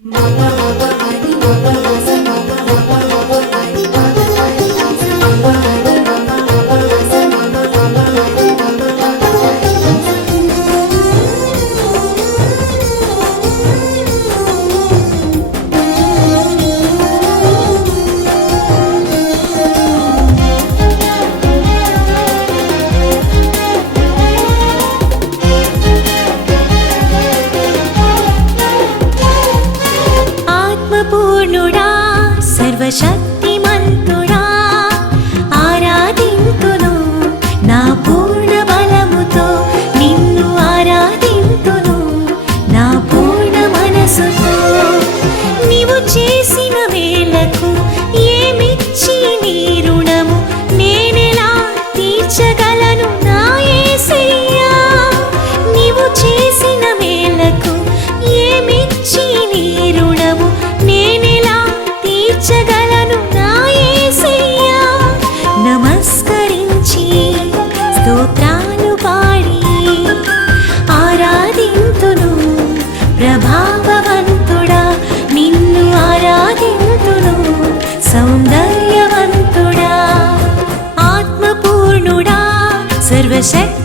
ఆత్మపూర్ణుడా başak de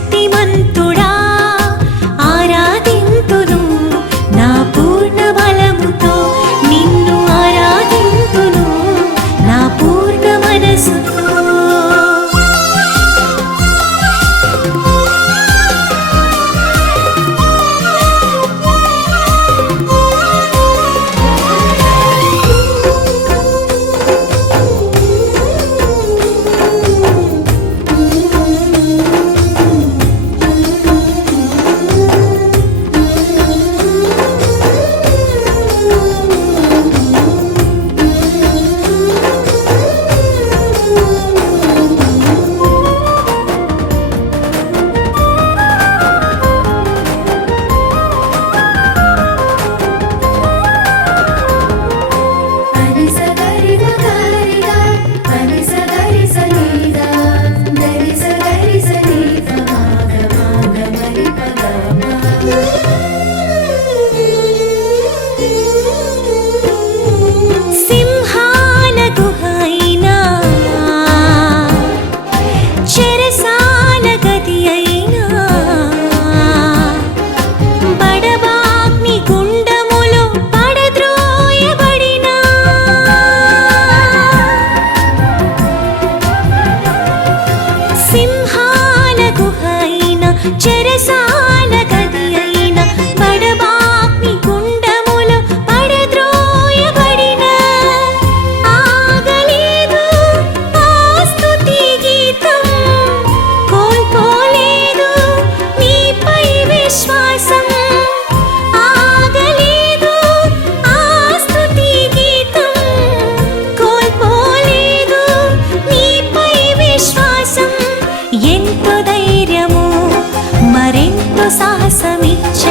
చెరసా సాహసమిచ్చ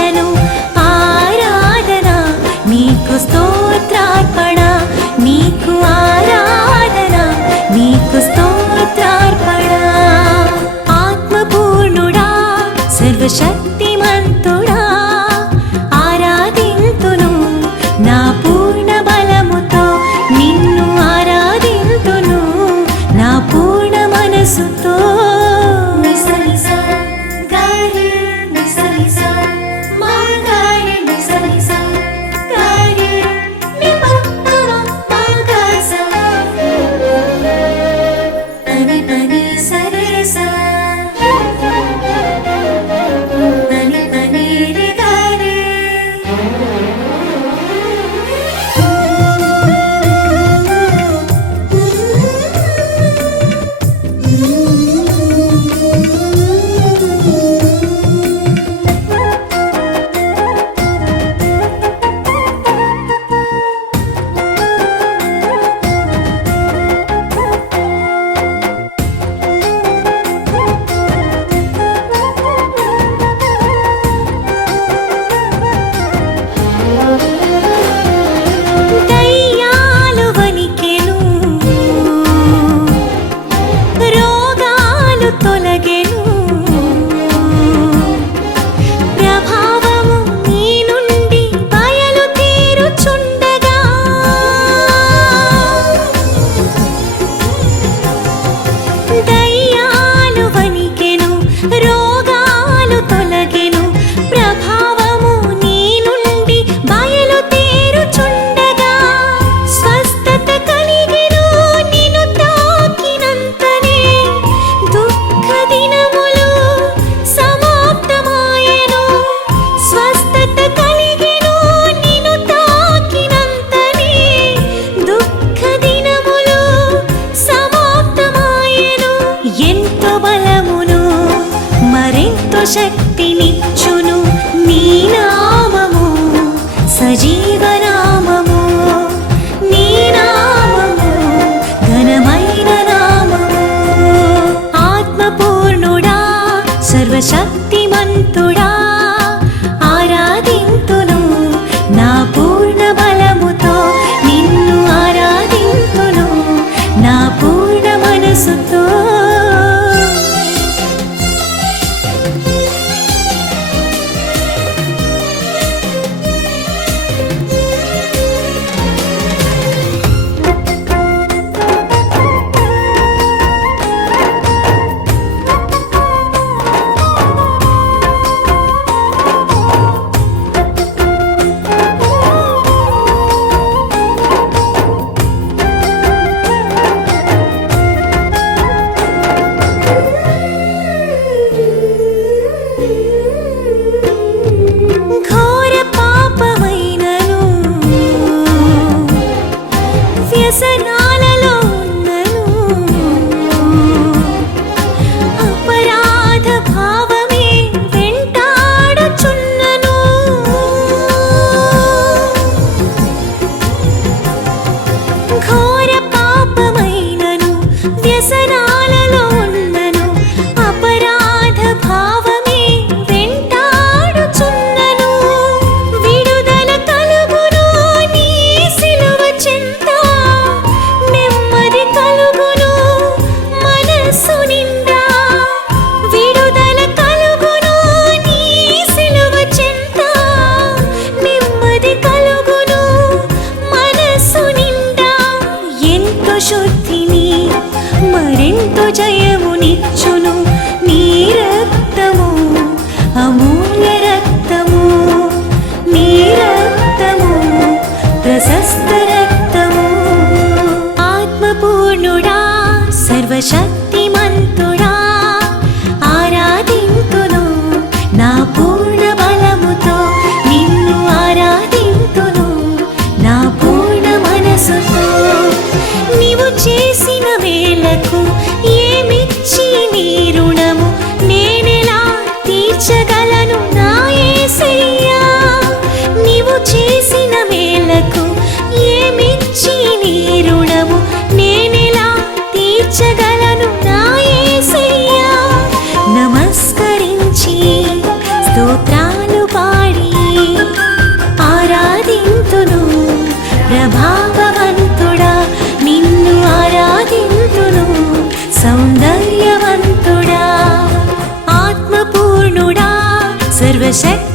సౌందర్యవంతుడా ఆత్మపూర్ణుడా సర్వశక్తి